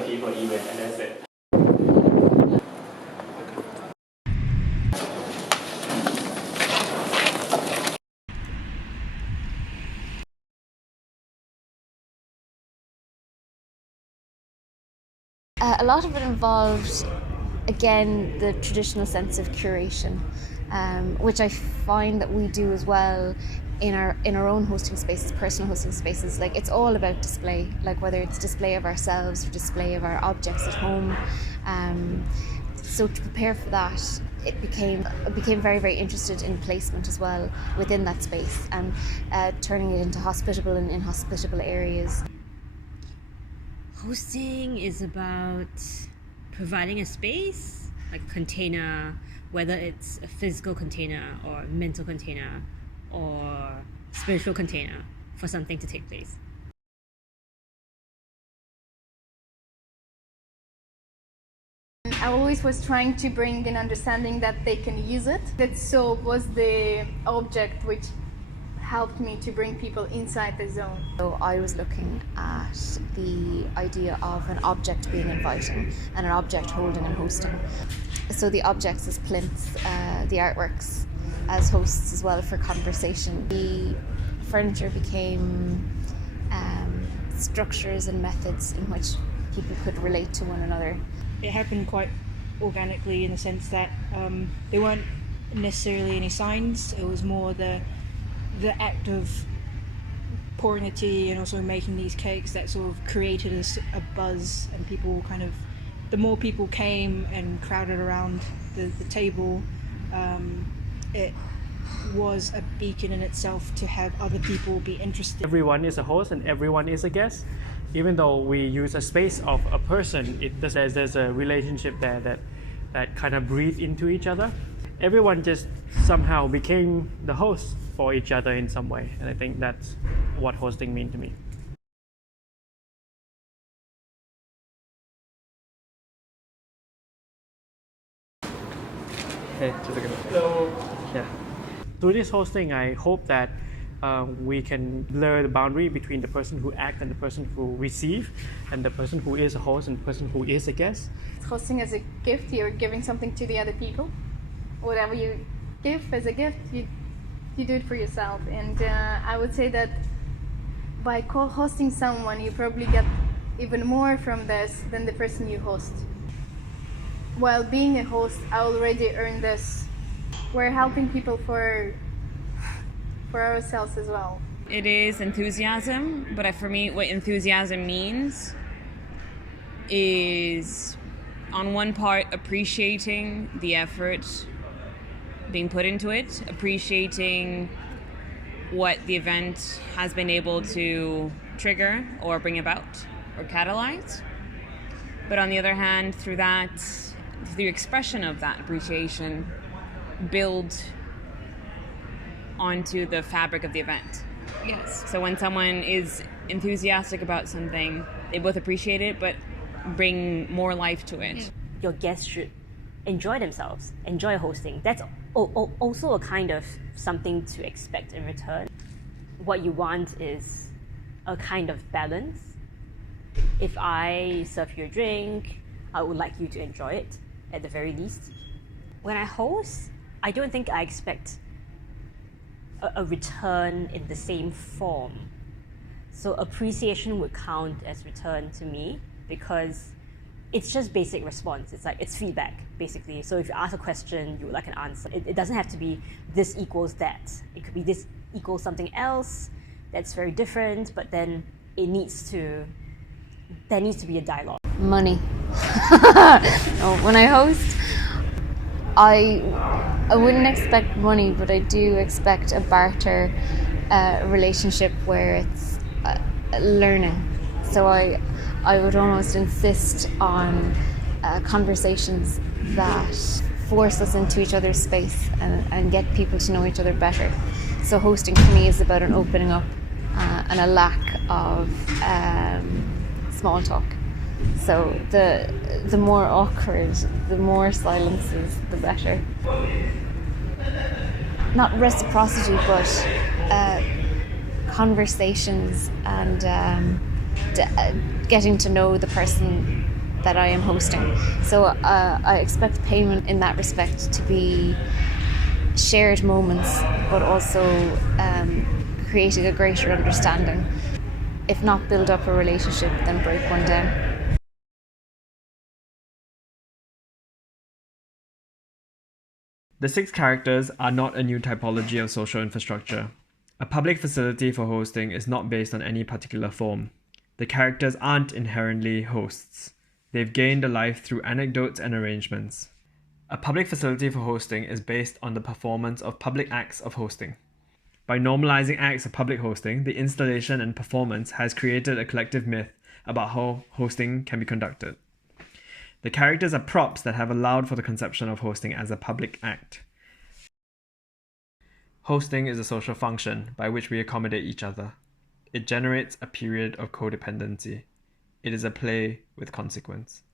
people event, and that's it. A lot of it involved, again, the traditional sense of curation, which I find that we do as well in our own hosting spaces, personal hosting spaces. Like, it's all about display, like whether it's display of ourselves or display of our objects at home. So to prepare for that, I became very, very interested in placement as well within that space, and turning it into hospitable and inhospitable areas. Hosting is about providing a space, like a container, whether it's a physical container or a mental container or spiritual container for something to take place. I always was trying to bring an understanding that they can use it. That so was the object which helped me to bring people inside the zone. So I was looking at the idea of an object being inviting and an object holding and hosting. So the objects as plinths, the artworks as hosts as well for conversation. The furniture became structures and methods in which people could relate to one another. It happened quite organically in the sense that there weren't necessarily any signs. It was more the act of pouring the tea and also making these cakes that sort of created a buzz, and people kind of, the more people came and crowded around the table, it was a beacon in itself to have other people be interested. Everyone is a host and everyone is a guest. Even though we use a space of a person, there's a relationship there that kind of breathe into each other. Everyone just somehow became the host for each other in some way, and I think that's what hosting means to me. Hey, just a second. Hello. Yeah. Through this hosting, I hope that we can blur the boundary between the person who acts and the person who receives, and the person who is a host and the person who is a guest. Hosting as a gift, you're giving something to the other people. Whatever you give as a gift, you do it for yourself. And I would say that by co-hosting someone, you probably get even more from this than the person you host. While being a host, I already earned this. We're helping people for ourselves as well. It is enthusiasm, but for me, what enthusiasm means is, on one part, appreciating the effort being put into it, appreciating what the event has been able to trigger or bring about or catalyze. But on the other hand, through the expression of that appreciation, build onto the fabric of the event. Yes. So when someone is enthusiastic about something, they both appreciate it, but bring more life to it. Your guests should enjoy themselves, enjoy hosting. That's also a kind of something to expect in return. What you want is a kind of balance. If I serve you a drink, I would like you to enjoy it at the very least. When I host, I don't think I expect a return in the same form. So appreciation would count as return to me, because it's just basic response. It's feedback, basically. So if you ask a question, you would like an answer. It doesn't have to be this equals that. It could be this equals something else that's very different, but then there needs to be a dialogue. Money. When I host, I wouldn't expect money, but I do expect a barter relationship where it's learning. So I would almost insist on conversations that force us into each other's space and get people to know each other better. So hosting for me is about an opening up and a lack of small talk. So the more awkward, the more silences, the better. Not reciprocity, but conversations and getting to know the person that I am hosting. So I expect payment in that respect to be shared moments, but also creating a greater understanding. If not build up a relationship, then break one down. The 6 characters are not a new typology of social infrastructure. A public facility for hosting is not based on any particular form. The characters aren't inherently hosts. They've gained a life through anecdotes and arrangements. A public facility for hosting is based on the performance of public acts of hosting. By normalizing acts of public hosting, the installation and performance has created a collective myth about how hosting can be conducted. The characters are props that have allowed for the conception of hosting as a public act. Hosting is a social function by which we accommodate each other. It generates a period of codependency. It is a play with consequence.